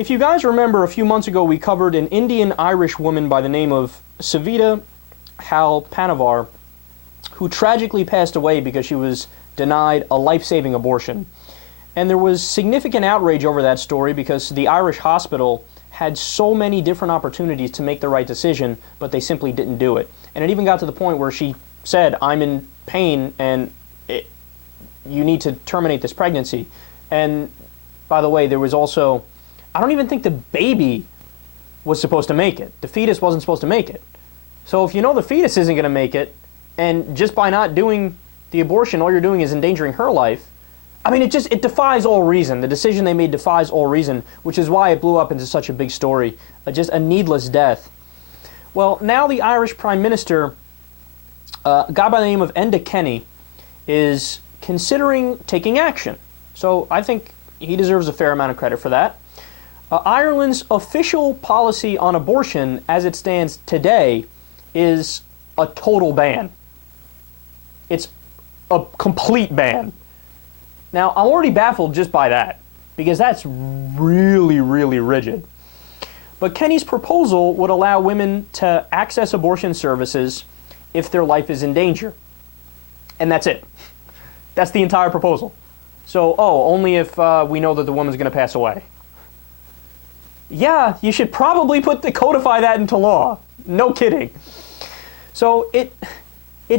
If you guys remember, a few months ago we covered an Indian-Irish woman by the name of Savita Halpanavar, who tragically passed away because she was denied a life-saving abortion. And there was significant outrage over that story because the Irish hospital had so many different opportunities to make the right decision, but they simply didn't do it. And it even got to the point where she said, "I'm in pain and you need to terminate this pregnancy." And by the way, there was also, I don't even think the baby was supposed to make it. The fetus wasn't supposed to make it. So if you know the fetus isn't going to make it, and just by not doing the abortion, all you're doing is endangering her life, I mean, it defies all reason. The decision they made defies all reason, which is why it blew up into such a big story. Just a needless death. Well, now the Irish Prime Minister, a guy by the name of Enda Kenny, is considering taking action. So I think he deserves a fair amount of credit for that. Ireland's official policy on abortion, as it stands today, is a total ban. It's a complete ban. Now, I'm already baffled just by that, because that's really, really rigid. But Kenny's proposal would allow women to access abortion services if their life is in danger. And that's it. That's the entire proposal. So, only if we know that the woman's going to pass away. Yeah, you should probably codify that into law. No kidding. So it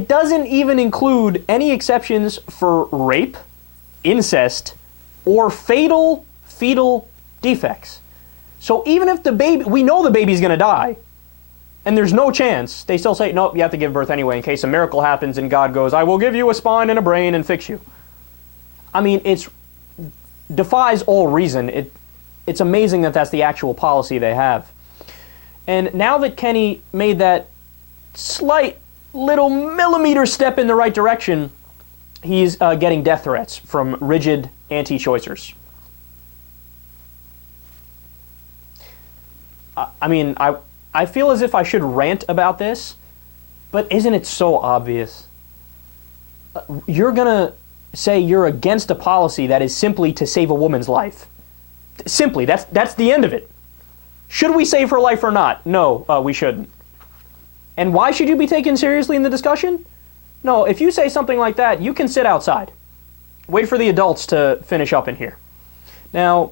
doesn't even include any exceptions for rape, incest, or fatal fetal defects. So even if the baby, we know the baby's going to die, and there's no chance, they still say, nope, you have to give birth anyway in case a miracle happens and God goes, I will give you a spine and a brain and fix you. I mean, it defies all reason. It's amazing that that's the actual policy they have. And now that Kenny made that slight little millimeter step in the right direction, he's getting death threats from rigid anti-choicers. I mean, I feel as if I should rant about this, but isn't it so obvious? You're going to say you're against a policy that is simply to save a woman's life. Simply, that's the end of it. Should we save her life or not? No, we shouldn't. And why should you be taken seriously in the discussion? No, if you say something like that, you can sit outside. Wait for the adults to finish up in here. Now,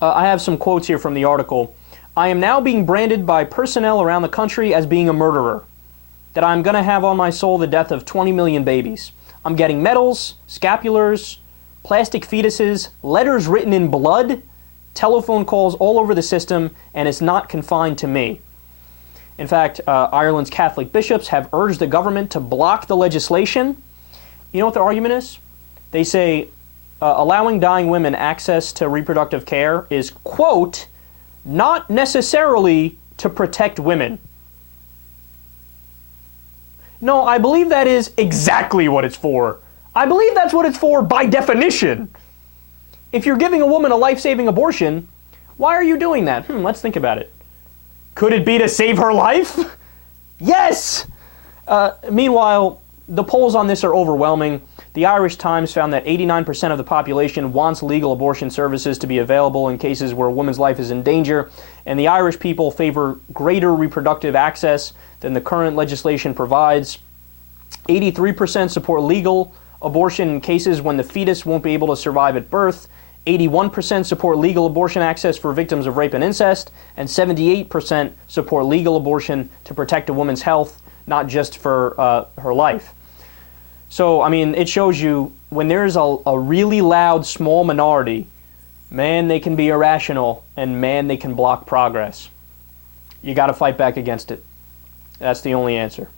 I have some quotes here from the article. I am now being branded by personnel around the country as being a murderer. That I'm going to have on my soul the death of 20 million babies. I'm getting medals, scapulars, plastic fetuses, letters written in blood, telephone calls all over the system, and it's not confined to me. In fact, Ireland's Catholic bishops have urged the government to block the legislation. You know what their argument is? They say allowing dying women access to reproductive care is, quote, not necessarily to protect women. No, I believe that is exactly what it's for. I believe that's what it's for by definition. If you're giving a woman a life-saving abortion, why are you doing that? Let's think about it. Could it be to save her life? Yes! Meanwhile, the polls on this are overwhelming. The Irish Times found that 89% of the population wants legal abortion services to be available in cases where a woman's life is in danger, and the Irish people favor greater reproductive access than the current legislation provides. 83% support legal abortion in cases when the fetus won't be able to survive at birth. 81% support legal abortion access for victims of rape and incest, and 78% support legal abortion to protect a woman's health, not just for her life. So, I mean, it shows you when there's a really loud, small minority, man, they can be irrational, and man, they can block progress. You got to fight back against it. That's the only answer.